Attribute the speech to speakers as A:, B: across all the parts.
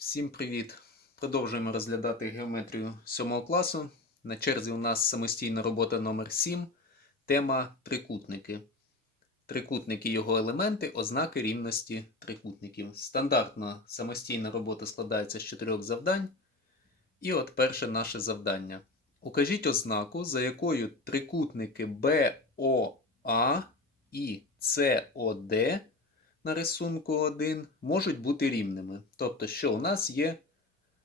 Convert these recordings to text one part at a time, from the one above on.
A: Всім привіт! Продовжуємо розглядати геометрію 7 класу. На черзі у нас самостійна робота номер 7 Тема трикутники. Трикутники його елементи, ознаки рівності трикутників. Стандартно самостійна робота складається з чотирьох завдань. І от перше наше завдання. Укажіть ознаку, за якою трикутники BOA і COD на рисунку 1 можуть бути рівними. Тобто, що у нас є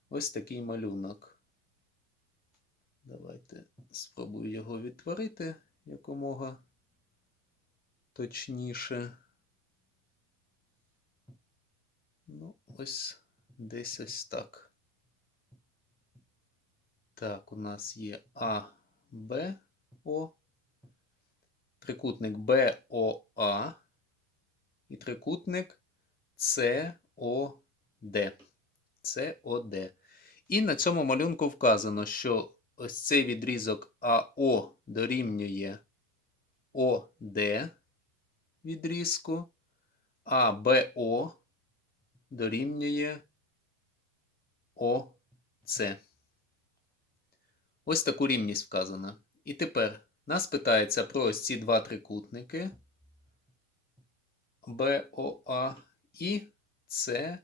A: ось такий малюнок. Давайте спробую його відтворити якомога точніше. Ну, ось десь ось так. Так, у нас є А, Б, О, трикутник БОА і трикутник COD. COD. І на цьому малюнку вказано, що ось цей відрізок АО дорівнює ОД відрізку, а БО дорівнює ОЦ. Ось таку рівність вказана. І тепер нас питається про ось ці два трикутники. БОА і СОД.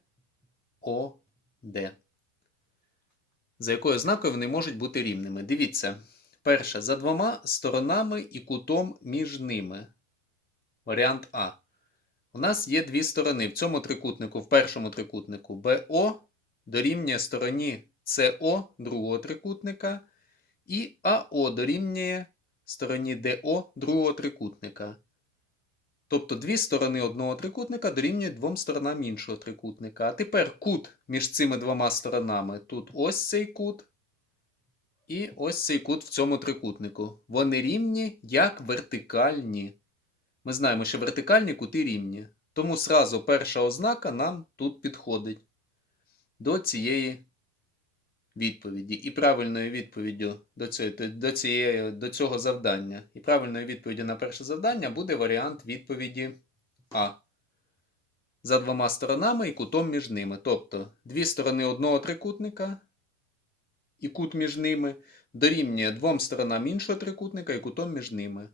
A: За якою ознакою вони можуть бути рівними. Дивіться, перше, за двома сторонами і кутом між ними. Варіант А. У нас є дві сторони. В цьому трикутнику, в першому трикутнику БО дорівнює стороні СО другого трикутника, і АО дорівнює стороні ДО другого трикутника. Тобто дві сторони одного трикутника дорівнюють двом сторонам іншого трикутника. А тепер кут між цими двома сторонами. Тут ось цей кут і ось цей кут в цьому трикутнику. Вони рівні як вертикальні. Ми знаємо, що вертикальні кути рівні. Тому сразу перша ознака нам тут підходить до цієї відповіді. І правильною відповіддю до цього, до, цієї, до цього завдання. І правильною відповіддю на перше завдання буде варіант відповіді А. За двома сторонами і кутом між ними. Тобто дві сторони одного трикутника і кут між ними дорівнює двом сторонам іншого трикутника і кутом між ними.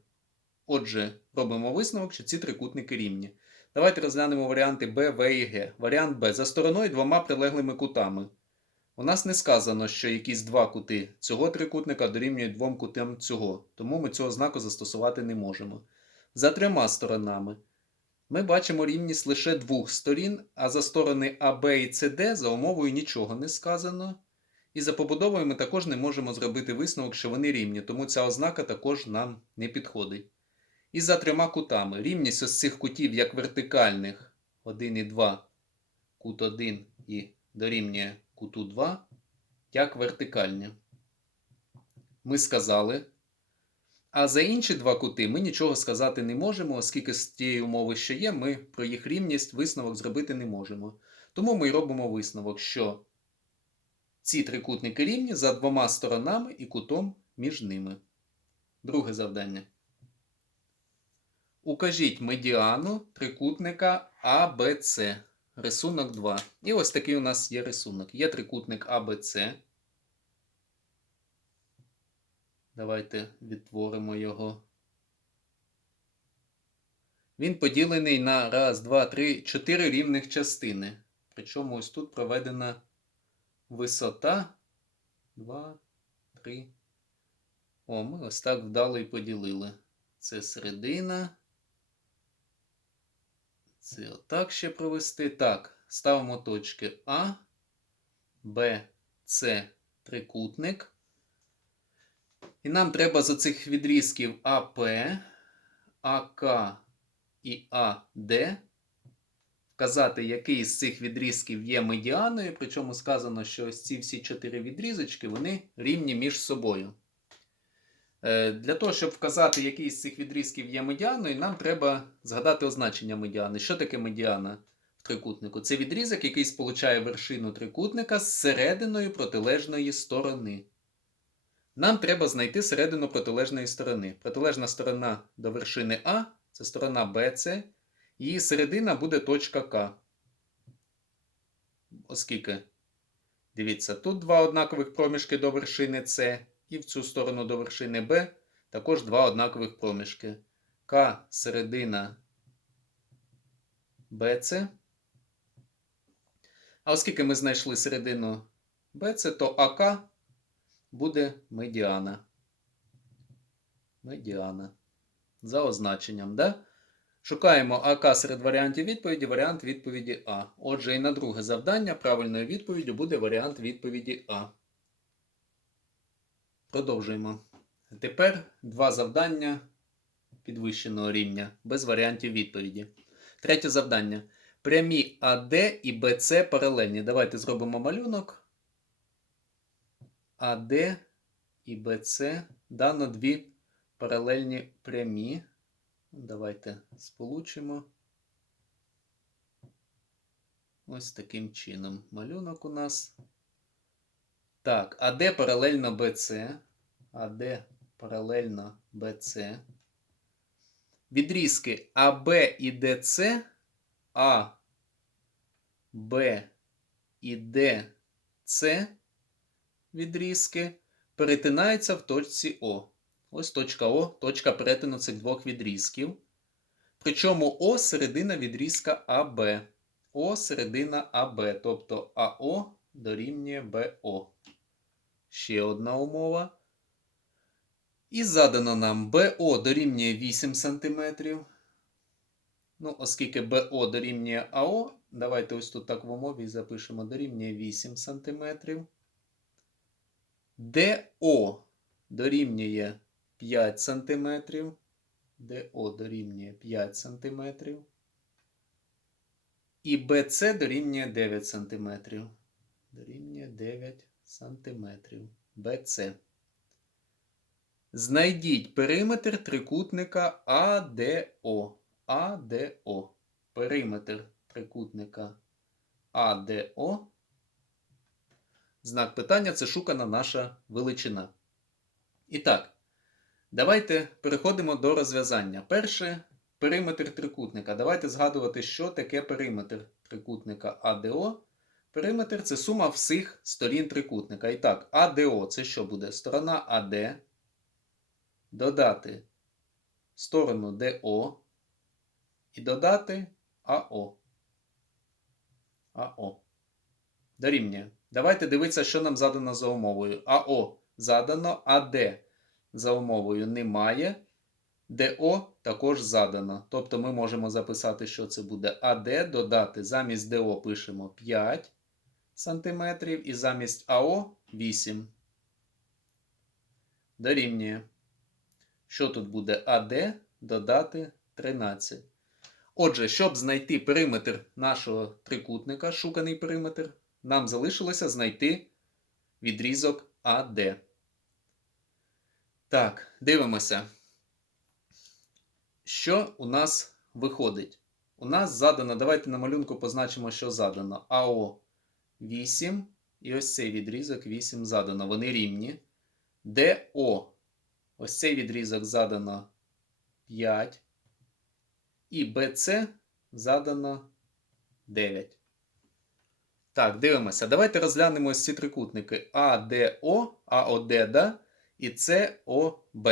A: Отже, робимо висновок, що ці трикутники рівні. Давайте розглянемо варіанти Б, В і Г. Варіант Б. За стороною двома прилеглими кутами. У нас не сказано, що якісь два кути цього трикутника дорівнюють двом кутам цього, тому ми цього знаку застосувати не можемо. За трьома сторонами ми бачимо рівність лише двох сторін, а за сторони АБ і СД за умовою нічого не сказано. І за побудовою ми також не можемо зробити висновок, що вони рівні, тому ця ознака також нам не підходить. І за трьома кутами. Рівність ось цих кутів як вертикальних 1 і 2, кут 1 і дорівнює куту 2, як вертикальні. Ми сказали. А за інші два кути ми нічого сказати не можемо, оскільки з тієї умови, що є, ми про їх рівність висновок зробити не можемо. Тому ми робимо висновок, що ці трикутники рівні за двома сторонами і кутом між ними. Друге завдання. Укажіть медіану трикутника АБЦ. Рисунок 2. І ось такий у нас є рисунок. Є трикутник АБЦ. Давайте відтворимо його. Він поділений на раз, два, три, чотири рівних частини. Причому ось тут проведена висота. Два, три. О, ми ось так вдало і поділили. Це середина. Це отак ще провести. Так, ставимо точки А, Б, С трикутник. І нам треба з оцих відрізків АП, АК і АД вказати, який з цих відрізків є медіаною. Причому сказано, що ось ці всі чотири відрізочки вони рівні між собою. Е, для того, щоб вказати, який з цих відрізків є медіаною, нам треба згадати означення медіани. Що таке медіана в трикутнику? Це відрізок, який сполучає вершину трикутника з серединою протилежної сторони. Нам треба знайти середину протилежної сторони. Протилежна сторона до вершини А це сторона BC, її середина буде точка К. Оскільки Дивіться, тут два однакових проміжки до вершини С, і в цю сторону до вершини Б також два однакових проміжки. К середина БЦ. А оскільки ми знайшли середину БЦ, то АК буде медіана. Медіана. За означенням, да? Шукаємо АК серед варіантів відповіді, варіант відповіді А. Отже, і на друге завдання правильною відповіддю буде варіант відповіді А. Продовжуємо. Тепер два завдання підвищеного рівня без варіантів відповіді. Третє завдання. Прямі АД і БЦ паралельні. Давайте зробимо малюнок. АД і БЦ дано дві паралельні прямі. Давайте сполучимо. Ось таким чином. Малюнок у нас. Так, АД паралельно БЦ. АД паралельно БЦ. Відрізки АБ і ДЦ. А, Б і ДЦ відрізки перетинаються в точці О. Ось точка О, точка перетину цих двох відрізків. Причому О середина відрізка АБ. О середина АБ, тобто АО дорівнює БО. Ще одна умова. І задано нам БО дорівнює 8 см. Ну, оскільки БО дорівнює АО, давайте ось тут так в умові запишемо дорівнює 8 см. ДО дорівнює 5 см. ДО дорівнює 5 см. І БЦ дорівнює 9 см. Дорівнює 9 см. БЦ. Знайдіть периметр трикутника АДО. АДО. Периметр трикутника АДО. Знак питання це шукана наша величина. І так, давайте переходимо до розв'язання. Перше периметр трикутника. Давайте згадувати, що таке периметр трикутника АДО. Периметр це сума всіх сторін трикутника. І так, АДО це що буде? Сторона АД. Додати сторону ДО і додати АО. АО. Дорівнює. Давайте дивитися, що нам задано за умовою. АО задано, АД за умовою немає. ДО також задано. Тобто ми можемо записати, що це буде АД, додати замість ДО пишемо 5 см і замість АО 8. Дорівнює. Що тут буде АД додати 13. Отже, щоб знайти периметр нашого трикутника, шуканий периметр, нам залишилося знайти відрізок АД. Так, дивимося. Що у нас виходить? У нас задано, давайте на малюнку позначимо, що задано. АО 8. І ось цей відрізок 8 задано. Вони рівні. ДО. Ось цей відрізок задано 5. І BC задано 9. Так, дивимося. Давайте розглянемо ось ці трикутники АДО, АОД, да? і СОБ.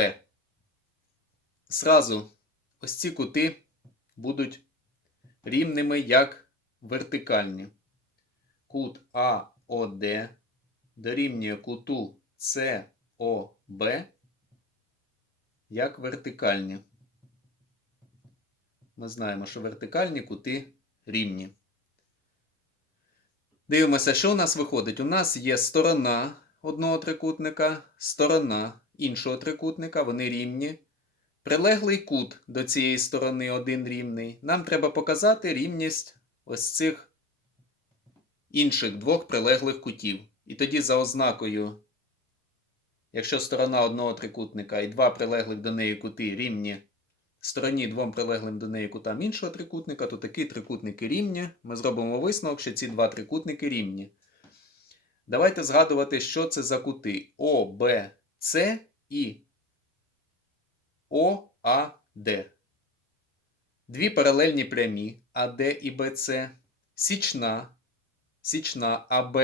A: Зразу ось ці кути будуть рівними як вертикальні. Кут АОД дорівнює куту СОБ як вертикальні. Ми знаємо, що вертикальні кути рівні. Дивимося, що у нас виходить. У нас є сторона одного трикутника, сторона іншого трикутника, вони рівні. Прилеглий кут до цієї сторони один рівний. Нам треба показати рівність ось цих інших двох прилеглих кутів. І тоді за ознакою, якщо сторона одного трикутника і два прилеглих до неї кути рівні стороні двом прилеглим до неї кутам іншого трикутника, то такі трикутники рівні. Ми зробимо висновок, що ці два трикутники рівні. Давайте згадувати, що це за кути ОБЦ і ОАД. Дві паралельні прямі АД і БЦ, січна, січна АБ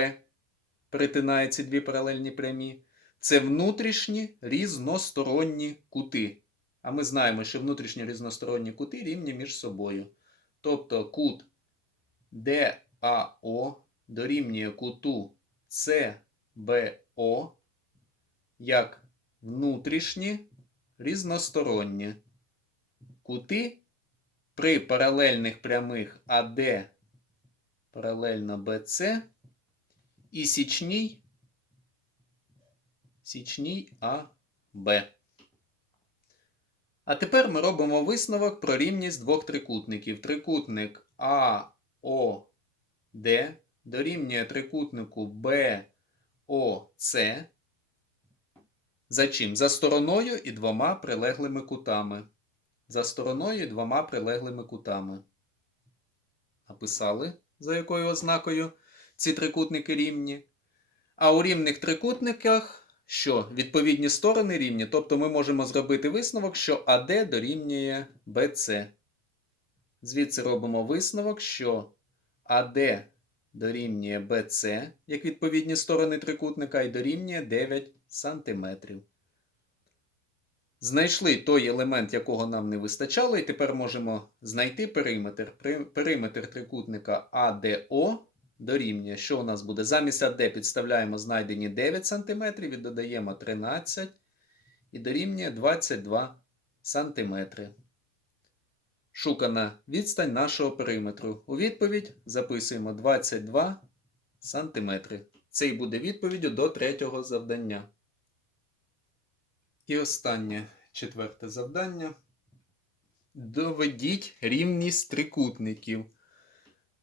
A: перетинає дві паралельні прямі, це внутрішні різносторонні кути. А ми знаємо, що внутрішні різносторонні кути рівні між собою. Тобто кут ДАО дорівнює куту СБО як внутрішні різносторонні кути при паралельних прямих АД паралельно БЦ і січній січній АБ. А тепер ми робимо висновок про рівність двох трикутників. Трикутник АОД дорівнює трикутнику БОЦ. За чим? За стороною і двома прилеглими кутами. За стороною і двома прилеглими кутами. Написали, за якою ознакою ці трикутники рівні. А у рівних трикутниках що? Відповідні сторони рівні, тобто ми можемо зробити висновок, що АД дорівнює БЦ. Звідси робимо висновок, що АД дорівнює БЦ, як відповідні сторони трикутника, і дорівнює 9 см. Знайшли той елемент, якого нам не вистачало, і тепер можемо знайти периметр. Периметр трикутника АДО дорівнює. Що у нас буде? Замість АД підставляємо знайдені 9 см і додаємо 13 і дорівнює 22 см. Шукана відстань нашого периметру. У відповідь записуємо 22 см. Це і буде відповіддю до третього завдання. І останнє четверте завдання. Доведіть рівність трикутників.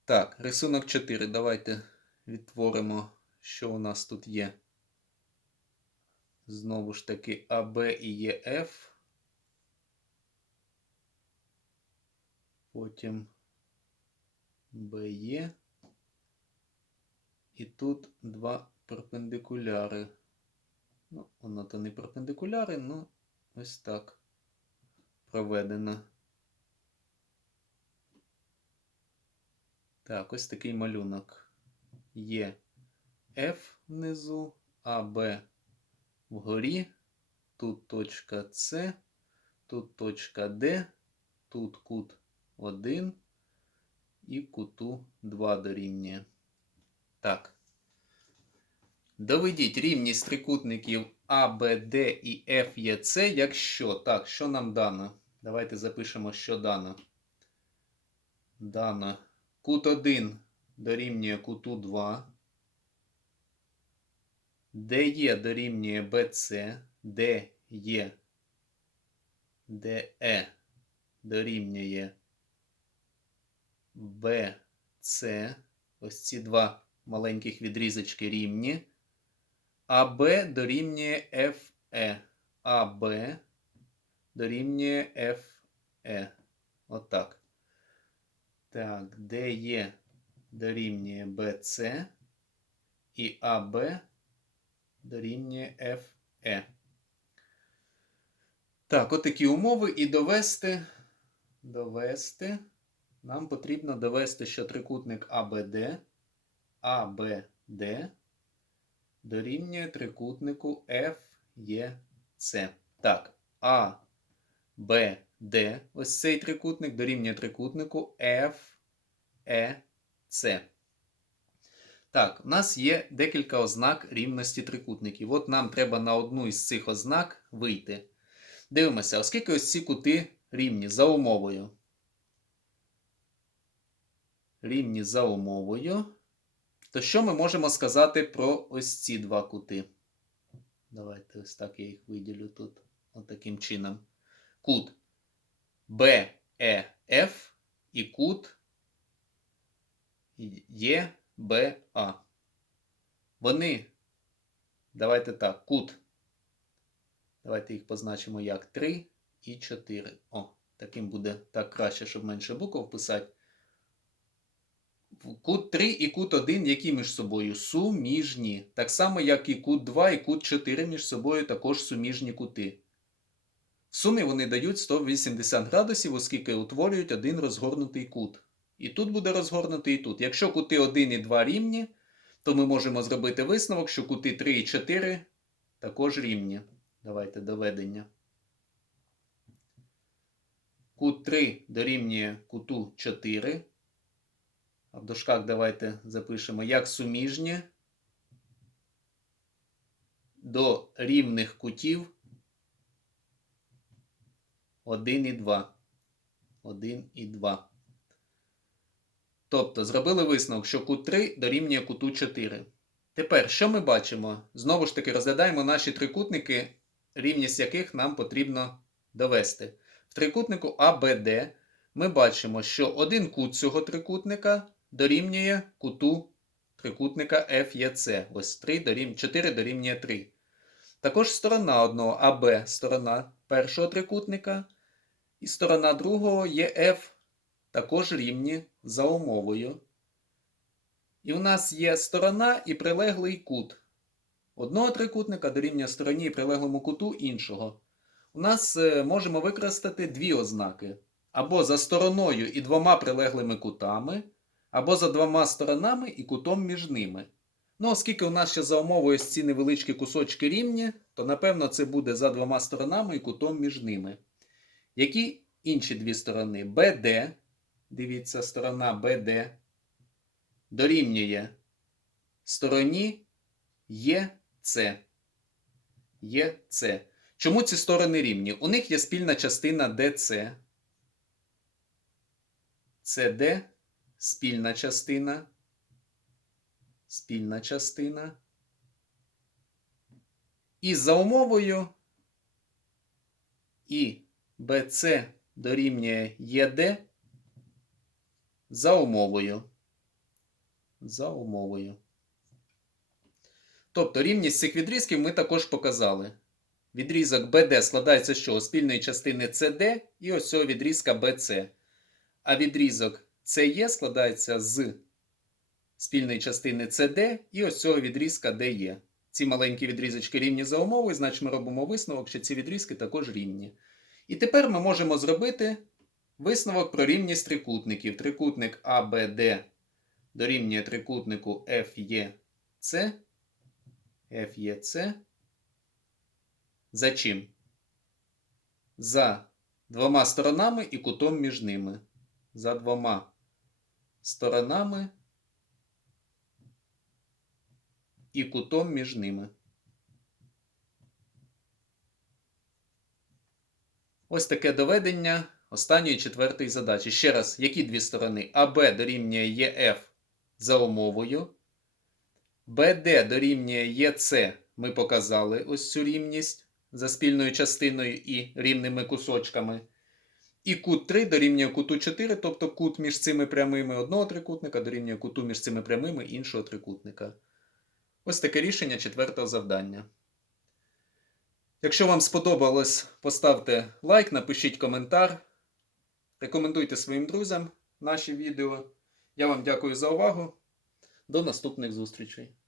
A: Так, рисунок 4. Давайте відтворимо, що у нас тут є. Знову ж таки, АБ і ЕФ. Потім БЕ. І тут два перпендикуляри. Ну, воно то не перпендикуляри, ну ось так проведено. Так, ось такий малюнок. Є F внизу, АБ вгорі, тут точка С, тут точка Д, тут кут 1 і куту 2 дорівнює. Так. Доведіть рівність трикутників АБД і ФЄЦ, якщо. Так, що нам дано? Давайте запишемо, що дано. Дано. Кут 1 дорівнює куту 2. ДЕ дорівнює БЦ, ДЕ, ДЕ дорівнює БЦ. Ось ці два маленьких відрізочки рівні. АБ дорівнює ФЕ. АБ дорівнює ФЕ. Отак. Так, ДЕ дорівнює БЦ і АБ дорівнює ФЕ. Так, от такі умови. І довести, довести. Нам потрібно довести, що трикутник АБД, АБД дорівнює трикутнику ФЕЦ. Так, А, Б, Д, ось цей трикутник дорівнює трикутнику ФЕЦ. Так, у нас є декілька ознак рівності трикутників. От нам треба на одну із цих ознак вийти. Дивимося, оскільки ось ці кути рівні за умовою. Рівні за умовою. То що ми можемо сказати про ось ці два кути? Давайте ось так я їх виділю тут. Отаким чином. Кут БЕФ і кут ЄБА. Вони, давайте так, кут. Давайте їх позначимо як 3 і 4. О, таким буде так краще, щоб менше букв писати. Кут 3 і кут 1, які між собою суміжні. Так само, як і кут 2 і кут 4 між собою також суміжні кути. В сумі вони дають 180 градусів, оскільки утворюють один розгорнутий кут. І тут буде розгорнутий, і тут. Якщо кути 1 і 2 рівні, то ми можемо зробити висновок, що кути 3 і 4 також рівні. Давайте доведення. Кут 3 дорівнює куту 4. В дужках давайте запишемо як суміжні до рівних кутів 1 і 2. 1 і 2. Тобто зробили висновок, що кут 3 дорівнює куту 4. Тепер, що ми бачимо? Знову ж таки, розглядаємо наші трикутники, рівність яких нам потрібно довести. В трикутнику ABD ми бачимо, що один кут цього трикутника дорівнює куту трикутника FEC. Ось 3 дорівнює, 4 дорівнює 3. Також сторона одного АБ, сторона першого трикутника, і сторона другого є F, також рівні за умовою. І у нас є сторона і прилеглий кут. Одного трикутника дорівнює стороні і прилеглому куту іншого. У нас е, можемо використати дві ознаки: або за стороною і двома прилеглими кутами, або за двома сторонами і кутом між ними. Ну, оскільки у нас ще за умовою ці невеличкі кусочки рівні, то напевно це буде за двома сторонами і кутом між ними. Які інші дві сторони? BD, дивіться, сторона BD дорівнює стороні ЄЦ. ЄЦ. Чому ці сторони рівні? У них є спільна частина DC. CD спільна частина. Спільна частина. І за умовою і BC дорівнює ЄД за умовою. За умовою. Тобто рівність цих відрізків ми також показали. Відрізок BD складається з чого? Спільної частини CD і ось цього відрізка BC. А відрізок CE складається з спільної частини CD і ось цього відрізка DE. Ці маленькі відрізочки рівні за умовою, значить ми робимо висновок, що ці відрізки також рівні. І тепер ми можемо зробити висновок про рівність трикутників. Трикутник ABD дорівнює трикутнику FEC. FEC. За чим? За двома сторонами і кутом між ними. За двома сторонами і кутом між ними. Ось таке доведення останньої четвертої задачі. Ще раз, які дві сторони? АБ дорівнює ЄФ за умовою. БД дорівнює ЄЦ. Ми показали ось цю рівність за спільною частиною і рівними кусочками. І кут 3 дорівнює куту 4, тобто кут між цими прямими одного трикутника дорівнює куту між цими прямими іншого трикутника. Ось таке рішення четвертого завдання. Якщо вам сподобалось, поставте лайк, напишіть коментар, рекомендуйте своїм друзям наші відео. Я вам дякую за увагу. До наступних зустрічей!